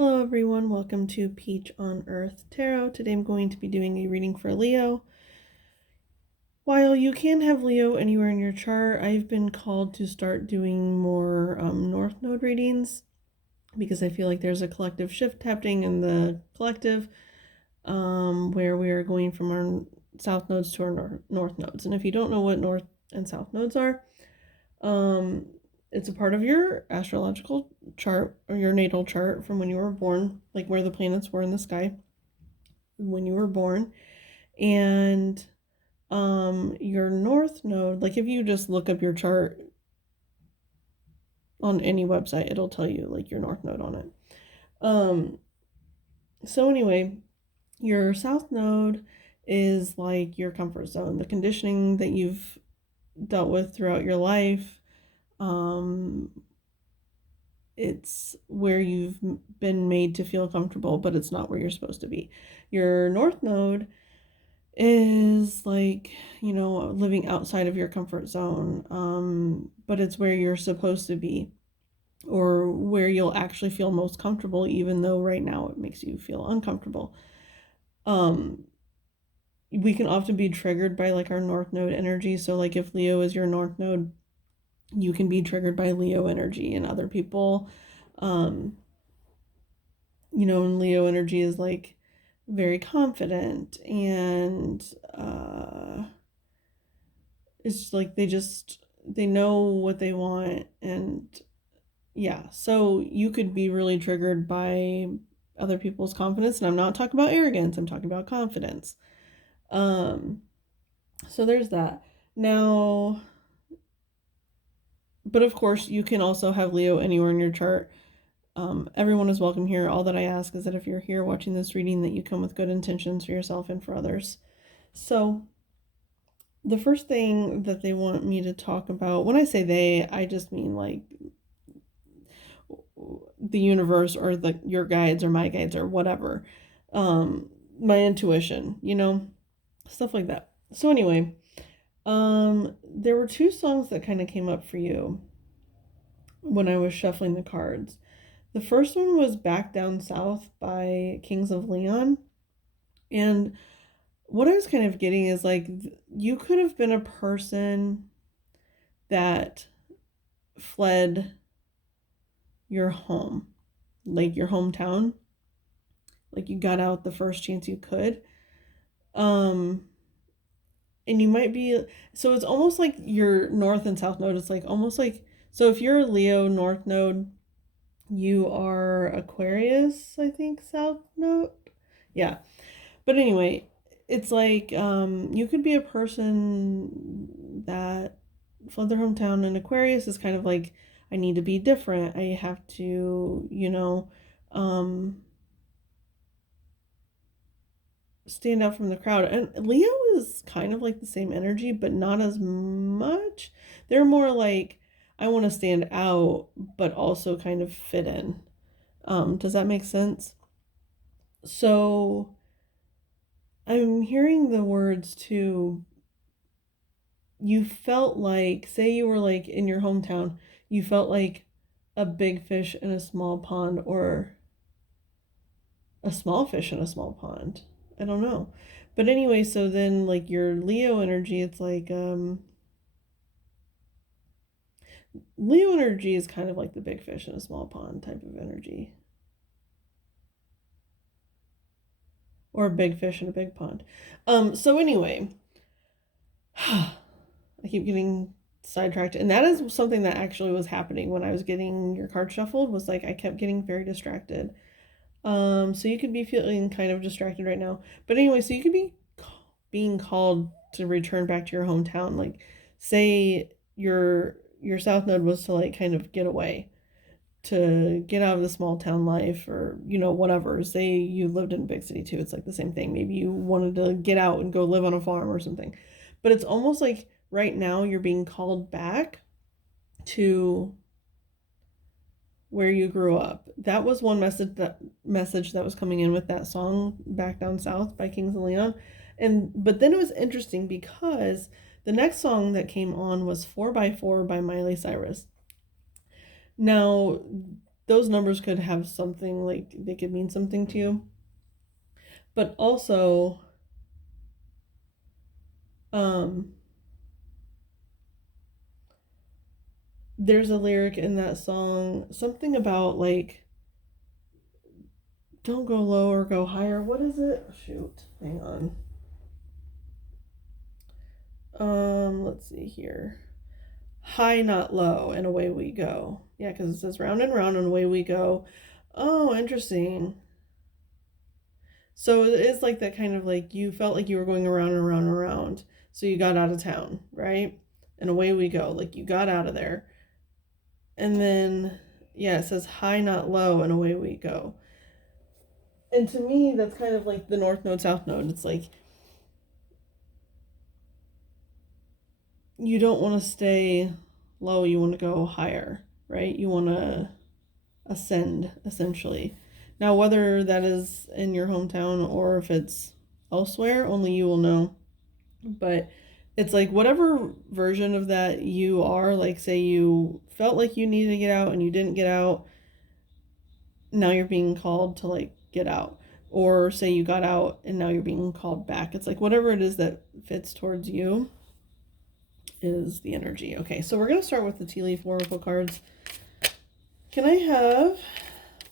Hello everyone, welcome to Peach on Earth Tarot. Today I'm going to be doing a reading for Leo. While you can have Leo anywhere in your chart, I've been called to start doing more North Node readings because I feel like there's a collective shift happening in the collective where we are going from our South nodes to our North nodes. And if you don't know what North and South nodes are, it's a part of your astrological chart or your natal chart from when you were born, like where the planets were in the sky when you were born. And your north node, like if you just look up your chart on any website, it'll tell you like your north node on it. So anyway, your south node is like your comfort zone, the conditioning that you've dealt with throughout your life. It's where you've been made to feel comfortable, but it's not where you're supposed to be. Your north node is like, living outside of your comfort zone, but it's where you're supposed to be, or where you'll actually feel most comfortable, even though right now it makes you feel uncomfortable. We can often be triggered by like our north node energy. So like if Leo is your north node, you can be triggered by Leo energy, and other people, and Leo energy is like very confident, and it's like they know what they want. And yeah, so you could be really triggered by other people's confidence, and I'm not talking about arrogance, I'm talking about confidence. So there's that. Now, but of course you can also have Leo anywhere in your chart. Everyone is welcome here. All that I ask is that if you're here watching this reading, that you come with good intentions for yourself and for others. So the first thing that they want me to talk about, when I say they, I just mean like the universe, or your guides or my guides or whatever, my intuition, stuff like that. So anyway, there were two songs that kind of came up for you when I was shuffling the cards. The first one was Back Down South by Kings of Leon. And what I was kind of getting is like, you could have been a person that fled your home, like your hometown. Like you got out the first chance you could. And you might be, so it's almost like your north and south node. It's like almost like, so if you're a Leo north node, you are Aquarius, I think, south node. Yeah. But anyway, it's like you could be a person that fled their hometown, and Aquarius is kind of like, I need to be different. I have to, stand out from the crowd. And Leo is kind of like the same energy, but not as much. They're more like, I want to stand out, but also kind of fit in. Does that make sense? So I'm hearing the words too. You felt like, say you were like in your hometown, you felt like a big fish in a small pond, or a small fish in a small pond. I don't know. But anyway, so then like your Leo energy, it's like Leo energy is kind of like the big fish in a small pond type of energy. Or a big fish in a big pond. So anyway, I keep getting sidetracked, and that is something that actually was happening when I was getting your card shuffled. Was like I kept getting very distracted. So you could be feeling kind of distracted right now. But anyway, so you could be being called to return back to your hometown. Like, say your south node was to like kind of get away, to get out of the small town life, or whatever. Say you lived in a big city too. It's like the same thing. Maybe you wanted to get out and go live on a farm or something. But it's almost like right now you're being called back to where you grew up. That was one message that was coming in with that song Back Down South by Kings of Leon. But then it was interesting because the next song that came on was 4x4 by Miley Cyrus. Now, those numbers could have something, like they could mean something to you. But also, um, there's a lyric in that song, something about like, don't go low or go higher. What is it? Shoot, hang on. Let's see here. High, not low, and away we go. Yeah, because it says round and round and away we go. Oh, interesting. So it is like that kind of like you felt like you were going around and around and around. So you got out of town, right? And away we go. Like you got out of there. And then, yeah, it says high, not low, and away we go. And to me, that's kind of like the North Node, South Node. It's like you don't want to stay low, you want to go higher, right? You want to ascend, essentially. Now, whether that is in your hometown or if it's elsewhere, only you will know. But it's like whatever version of that you are, like say you felt like you needed to get out and you didn't get out, now you're being called to like get out. Or say you got out and now you're being called back. It's like whatever it is that fits towards you is the energy. Okay, so we're going to start with the tea leaf oracle cards. Can I have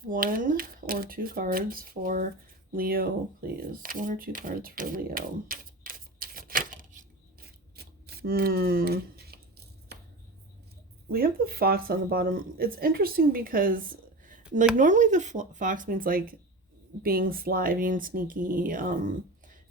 1 or 2 cards for Leo, please? 1 or 2 cards for Leo. We have the fox on the bottom. It's interesting because, like, normally the fox means, like, being sly, being sneaky,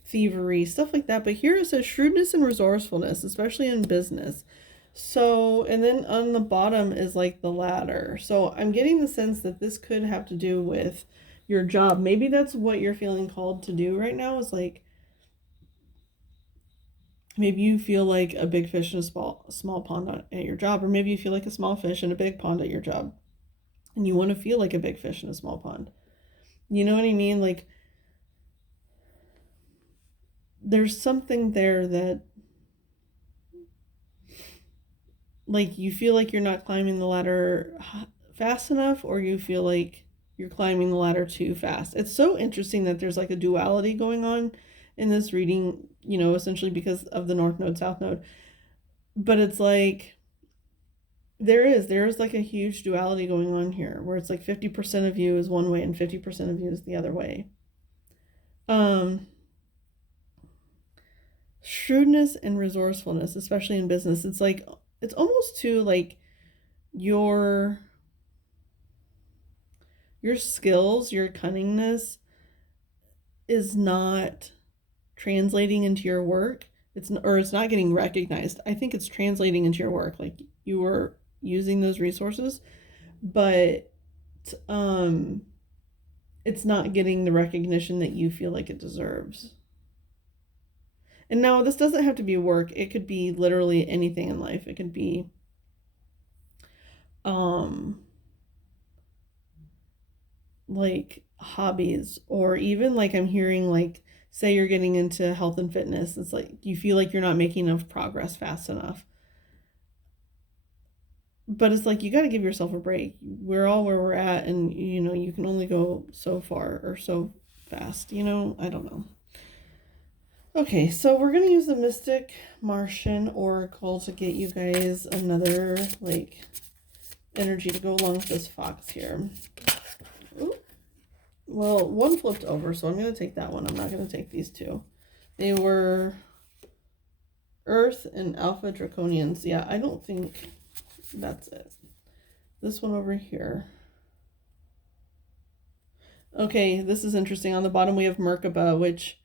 thievery, stuff like that. But here it says shrewdness and resourcefulness, especially in business. So, and then on the bottom is like the ladder. So I'm getting the sense that this could have to do with your job. Maybe that's what you're feeling called to do right now, is like, maybe you feel like a big fish in a small pond at your job, or maybe you feel like a small fish in a big pond at your job, and you want to feel like a big fish in a small pond. You know what I mean? Like, there's something there that, like, you feel like you're not climbing the ladder fast enough, or you feel like you're climbing the ladder too fast. It's so interesting that there's like a duality going on in this reading, you know, essentially because of the North Node, South Node. But it's like there's like a huge duality going on here where it's like 50% of you is one way and 50% of you is the other way. Shrewdness and resourcefulness, especially in business. It's like it's almost too like your skills, your cunningness is not translating into your work. It's not getting recognized. I think it's translating into your work. Like you were using those resources, but it's not getting the recognition that you feel like it deserves. And now this doesn't have to be work. It could be literally anything in life. It could be like hobbies, or even like I'm hearing like say you're getting into health and fitness. It's like you feel like you're not making enough progress fast enough. But it's like you got to give yourself a break. We're all where we're at, and you know, you can only go so far or so fast, you know? I don't know. Okay, so we're going to use the Mystic Martian Oracle to get you guys another, like, energy to go along with this fox here. Ooh. Well, one flipped over, so I'm going to take that one. I'm not going to take these two. They were Earth and Alpha Draconians. Yeah, I don't think that's it. This one over here. Okay, this is interesting. On the bottom we have Merkaba, which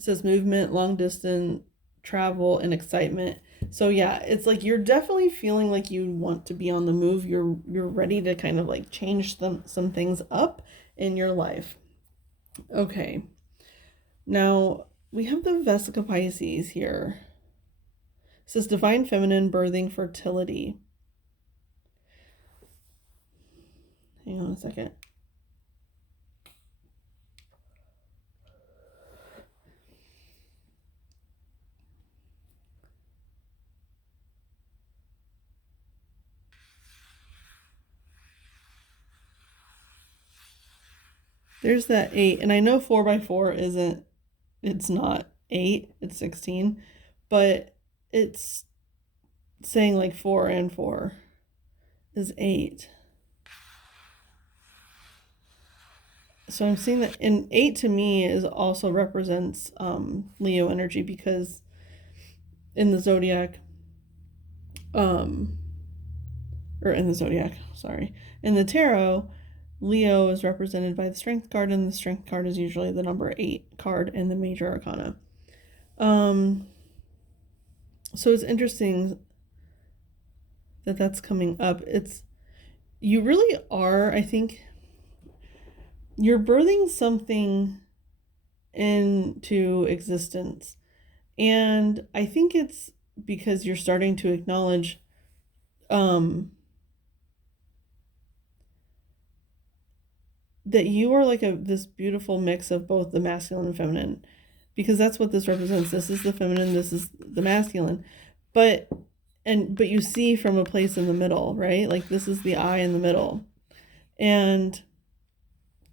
says movement, long distance, travel, and excitement. So yeah, it's like you're definitely feeling like you want to be on the move. You're ready to kind of like change some things up in your life. Okay. Now we have the Vesica Pisces here. It says divine feminine, birthing, fertility. Hang on a second. There's that 8. And I know 4 by 4 isn't, it's not 8, it's 16. But it's saying like 4 and 4 is 8. So I'm seeing that, and 8 to me is also represents Leo energy, because in the zodiac, um, or in the zodiac, sorry, in the tarot, Leo is represented by the strength card, and the strength card is usually the number 8 card in the major arcana. So it's interesting that that's coming up. You really are, I think, you're birthing something into existence. And I think it's because you're starting to acknowledge that you are like this beautiful mix of both the masculine and feminine, because that's what this represents. This is the feminine, this is the masculine. But you see from a place in the middle, right? Like this is the eye in the middle.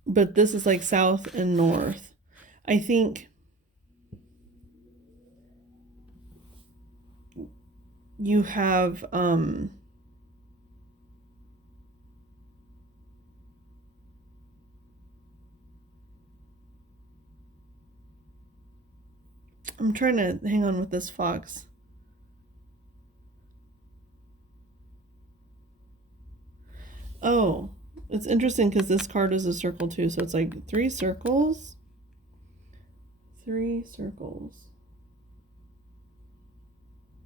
But this is like south and north. I think you have I'm trying to hang on with this fox. Oh, it's interesting because this card is a circle too. So it's like 3 circles. 3 circles.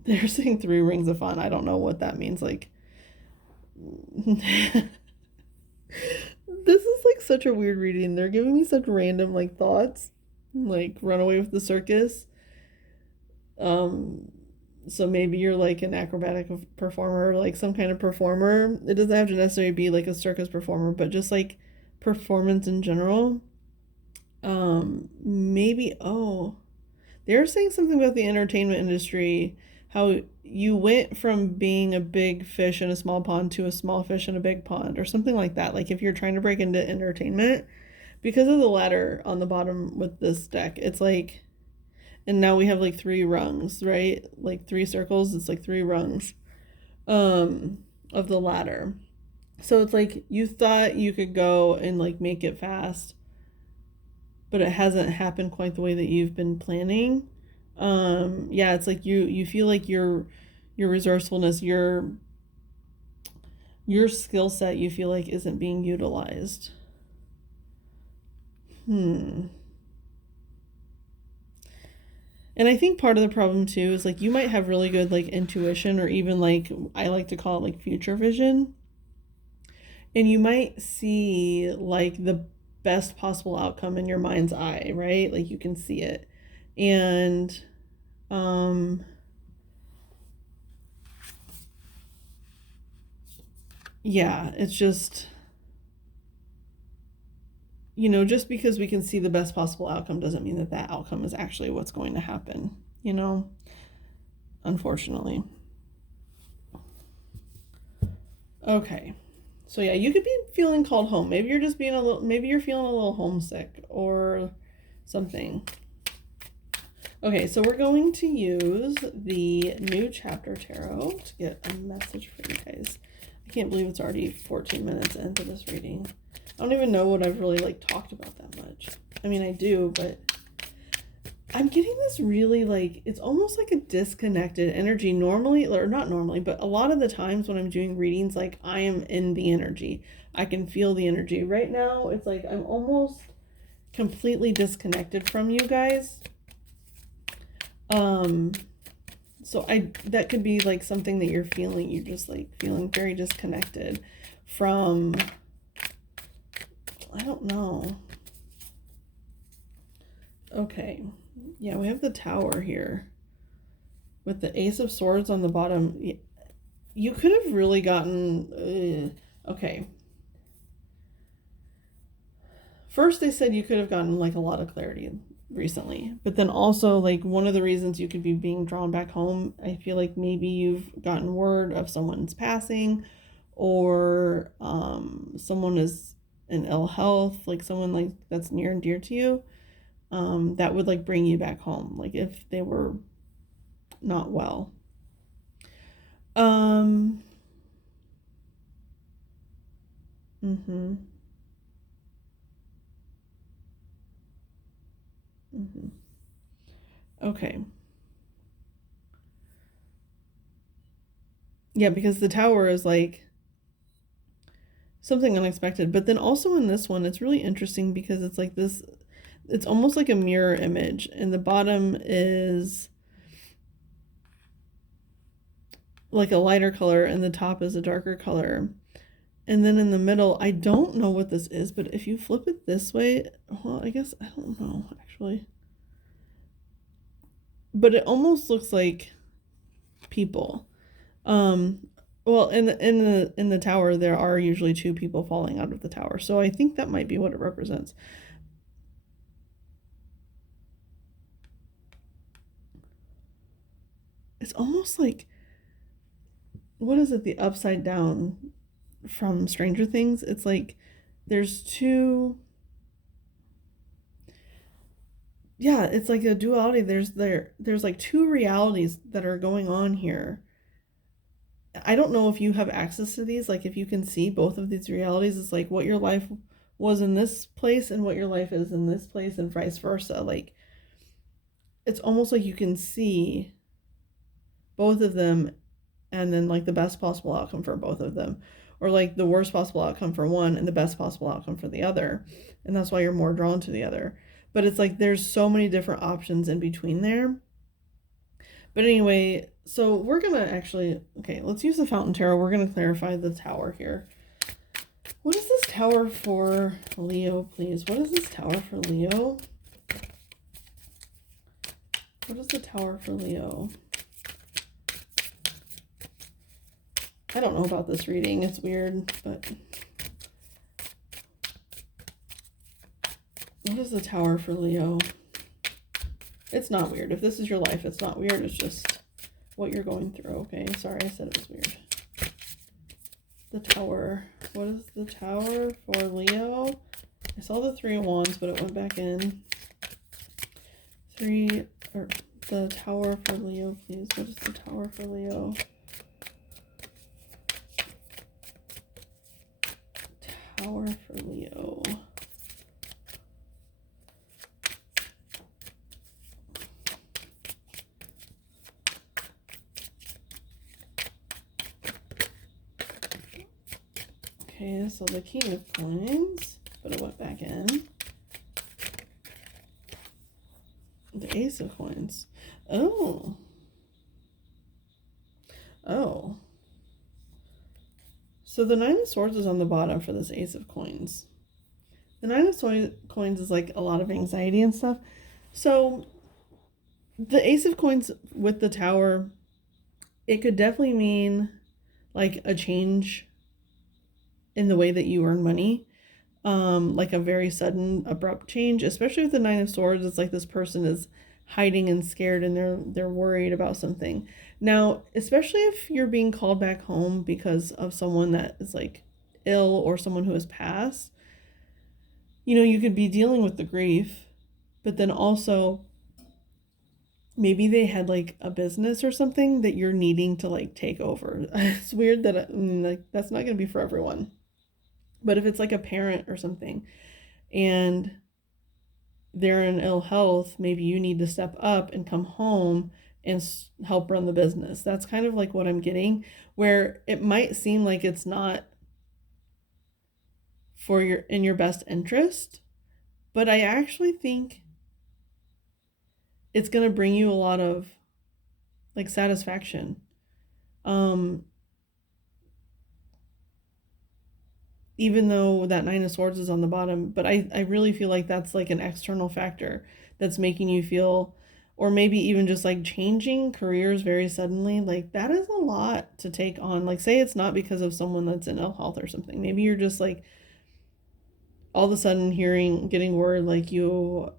They're saying 3 rings of fun. I don't know what that means. Like, this is like such a weird reading. They're giving me such random like thoughts, like run away with the circus. So maybe you're like an acrobatic performer, like some kind of performer. It doesn't have to necessarily be like a circus performer, but just like performance in general. Maybe, oh, they're saying something about the entertainment industry, how you went from being a big fish in a small pond to a small fish in a big pond, or something like that. Like if you're trying to break into entertainment, because of the ladder on the bottom with this deck, it's like, and now we have like 3 rungs, right? Like 3 circles, it's like 3 rungs of the ladder. So it's like you thought you could go and like make it fast, but it hasn't happened quite the way that you've been planning. Yeah, it's like you feel like your resourcefulness, your skill set, you feel like isn't being utilized. And I think part of the problem too is like you might have really good like intuition, or even like I like to call it like future vision. And you might see like the best possible outcome in your mind's eye, right? Like you can see it. And yeah, it's just, just because we can see the best possible outcome doesn't mean that that outcome is actually what's going to happen, unfortunately. Okay. So yeah, you could be feeling called home. Maybe you're just maybe you're feeling a little homesick or something. Okay, so we're going to use the New Chapter Tarot to get a message for you guys. I can't believe it's already 14 minutes into this reading. I don't even know what I've really like talked about that much. I mean, I do, but I'm getting this really like, it's almost like a disconnected energy normally, or not normally, but a lot of the times when I'm doing readings, like I am in the energy. I can feel the energy. Right now, it's like I'm almost completely disconnected from you guys. So that could be like something that you're feeling. You're just like feeling very disconnected from, I don't know. Okay. Yeah, we have the Tower here with the Ace of Swords on the bottom. You could have really gotten, okay. First they said you could have gotten like a lot of clarity recently, but then also like one of the reasons you could be being drawn back home, I feel like maybe you've gotten word of someone's passing, or someone is in ill health, like someone like that's near and dear to you, that would like bring you back home, like if they were not well. Um, mm-hmm, mm-hmm. Okay. Yeah, because the tower is like something unexpected. But then also in this one, it's really interesting because it's like this, it's almost like a mirror image, and the bottom is like a lighter color and the top is a darker color. And then in the middle, I don't know what this is, but if you flip it this way, well, I guess I don't know actually. But it almost looks like people. Um well, in the tower there are usually two people falling out of the tower. So I think that might be what it represents. It's almost like, what is it, the upside down from Stranger Things? It's like there's two, yeah, it's like a duality. There's like two realities that are going on here. I don't know if you have access to these, like if you can see both of these realities. It's like what your life was in this place and what your life is in this place and vice versa. Like it's almost like you can see both of them and then like the best possible outcome for both of them, or like the worst possible outcome for one and the best possible outcome for the other, and that's why you're more drawn to the other. But it's like there's so many different options in between there. But anyway, so we're gonna actually, okay, let's use the fountain tarot. We're gonna clarify the tower here. What is this tower for Leo, please? What is this tower for Leo? What is the tower for Leo? I don't know about this reading. It's weird, but what is the tower for Leo? It's not weird. If this is your life, it's not weird. It's just what you're going through, okay? Sorry, I said it was weird. The tower. What is the tower for Leo? I saw the 3 of Wands, but it went back in. The tower for Leo, please. What is the tower for Leo? Tower for Leo. Okay, so the King of Coins, but it went back in. The Ace of Coins. Oh. Oh. So the Nine of Swords is on the bottom for this Ace of Coins. The Nine of Coins is like a lot of anxiety and stuff. So the Ace of Coins with the Tower, it could definitely mean like a change in the way that you earn money. Like a very sudden, abrupt change, especially with the Nine of Swords. It's like this person is hiding and scared and they're worried about something. Now, especially if you're being called back home because of someone that is like ill or someone who has passed, you could be dealing with the grief, but then also maybe they had like a business or something that you're needing to like take over. It's weird that like that's not going to be for everyone. But if it's like a parent or something and they're in ill health, maybe you need to step up and come home and help run the business. That's kind of like what I'm getting, where it might seem like it's not for your best interest, but I actually think it's going to bring you a lot of like satisfaction. Even though that Nine of Swords is on the bottom, but I really feel like that's like an external factor that's making you feel, or maybe even just like changing careers very suddenly. Like that is a lot to take on. Like say it's not because of someone that's in ill health or something. Maybe you're just like all of a sudden getting word like your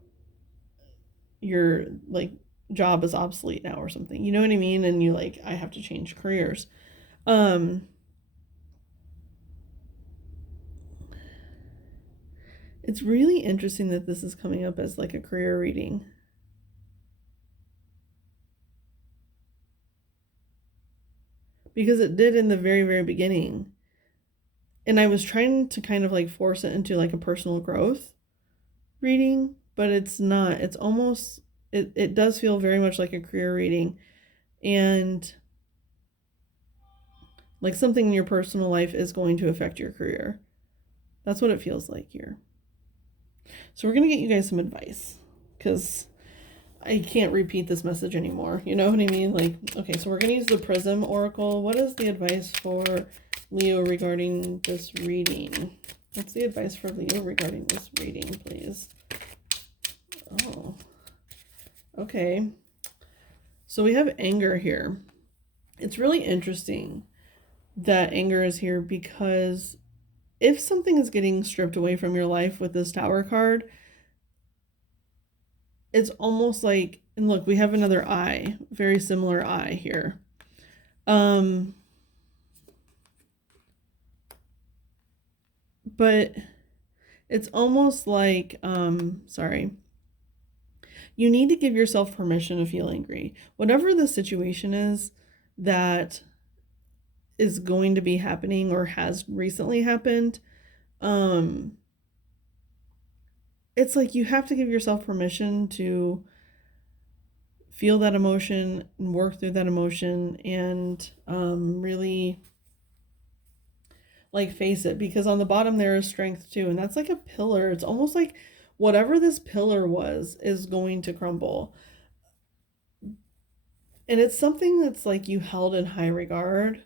like job is obsolete now or something. You know what I mean? And you like, I have to change careers. Um It's really interesting that this is coming up as like a career reading. Because it did in the very, very beginning. And I was trying to kind of like force it into like a personal growth reading, but it's not. It's almost, it does feel very much like a career reading. And like something in your personal life is going to affect your career. That's what it feels like here. So we're going to get you guys some advice because I can't repeat this message anymore. You know what I mean? Like, okay, so we're going to use the Prism Oracle. What is the advice for Leo regarding this reading? What's the advice for Leo regarding this reading, please? Oh, okay. So we have anger here. It's really interesting that anger is here because if something is getting stripped away from your life with this Tower card, it's almost like, and look, we have another eye, very similar eye here. But it's almost like, sorry, you need to give yourself permission to feel angry. Whatever the situation is that is going to be happening or has recently happened, it's like you have to give yourself permission to feel that emotion and work through that emotion and really like face it, because on the bottom there is strength too, and that's like a pillar. It's almost like whatever this pillar was is going to crumble, and it's something that's like you held in high regard,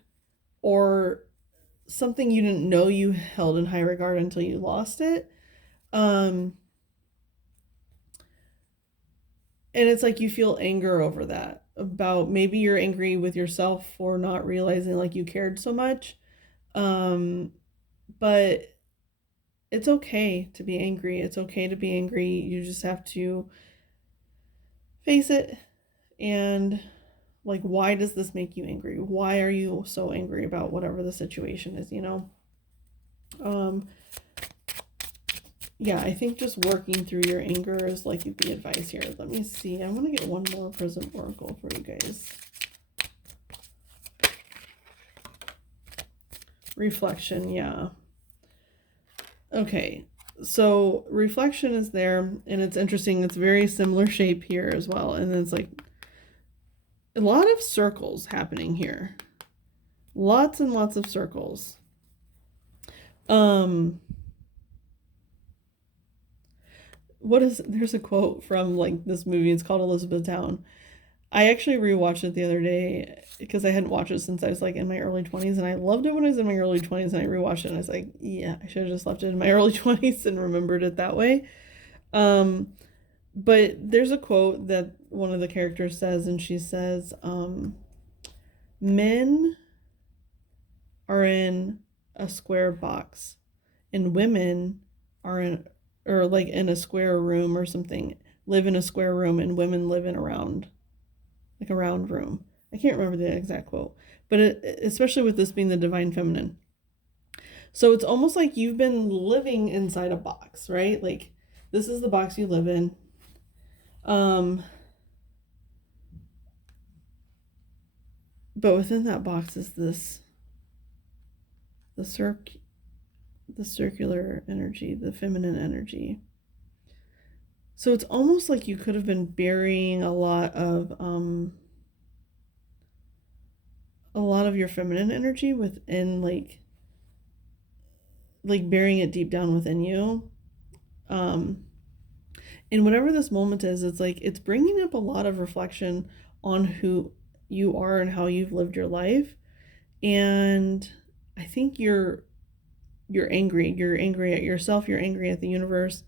or something you didn't know you held in high regard until you lost it. And it's like you feel anger over that, about maybe you're angry with yourself for not realizing like you cared so much. But it's okay to be angry. It's okay to be angry. You just have to face it. And like, why does this make you angry? Why are you so angry about whatever the situation is, you know? Yeah, I think just working through your anger is like the advice here. Let me see. I want to get one more Prism Oracle for you guys. Reflection, yeah. Okay, so reflection is there, and it's interesting. It's very similar shape here as well, and it's like a lot of circles happening here. Lots and lots of circles. There's a quote from like this movie. It's called Elizabethtown. I actually rewatched it the other day because I hadn't watched it since I was like in my early 20s, and I loved it when I was in my early 20s, and I rewatched it and I was like, yeah, I should have just left it in my early 20s and remembered it that way. But there's a quote that one of the characters says, and she says, men are in a square box and women are in, or like in a square room or something, live in a square room, and women live in a round room. I can't remember the exact quote, but especially with this being the divine feminine. So it's almost like you've been living inside a box, right? Like this is the box you live in. But within that box is the circular energy, the feminine energy. So it's almost like you could have been burying a lot of your feminine energy within, like burying it deep down within you. And whatever this moment is, it's like it's bringing up a lot of reflection on who you are and how you've lived your life. And I think you're angry. You're angry at yourself. You're angry at the universe.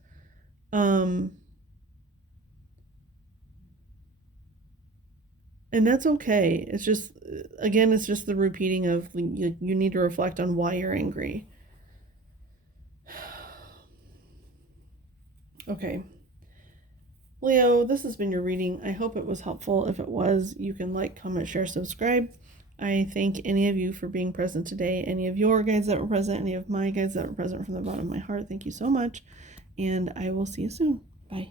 And that's okay. It's just, again, it's just the repeating of you need to reflect on why you're angry. Okay. Leo, this has been your reading. I hope it was helpful. If it was, you can like, comment, share, subscribe. I thank any of you for being present today. Any of your guides that were present, any of my guides that were present, from the bottom of my heart, thank you so much. and I will see you soon. Bye.